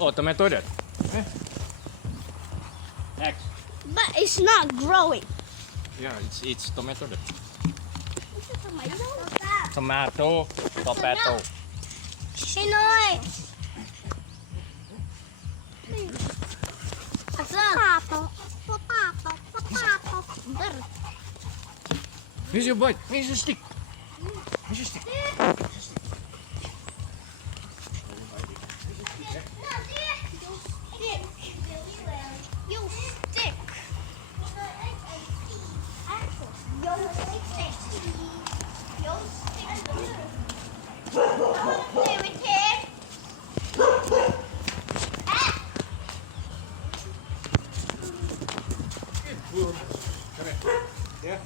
Oh, tomato that. X. But it's not growing. Yeah, it's tomato that. Is it tomato? Tomato, potato. Shinoy! Potato. Potato. Here's your bite. Here's your stick. Here's your stick. You stick. Yeah.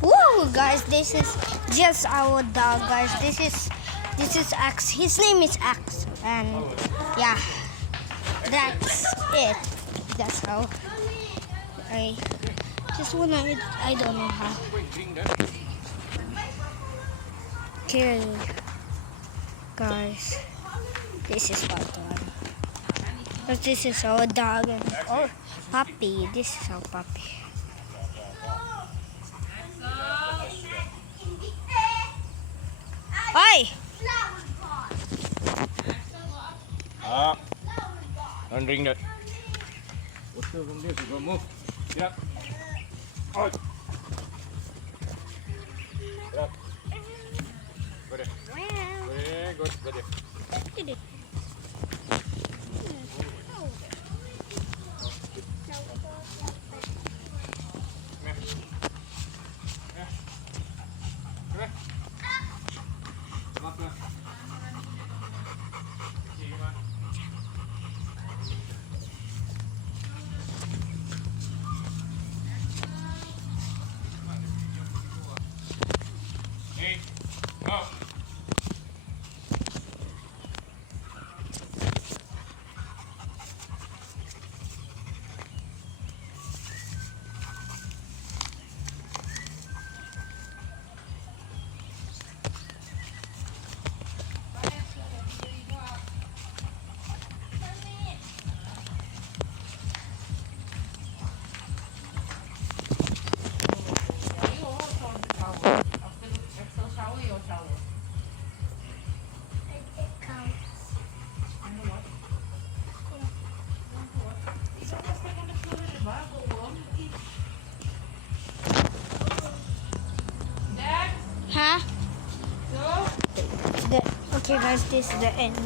Whoa, guys, this is just our dog, guys. This is Axe. His name is Axe, and yeah, that's it. That's how I just wanna. I don't know how. Okay, guys, this is part one. But this is our dog and puppy. This is our puppy. Oi! Don't drink that. What's the from this? You go move. Yeah. Oh. Yeah. Go there. Very good. Go there. Hey, go. Huh? Okay, guys, this is the end.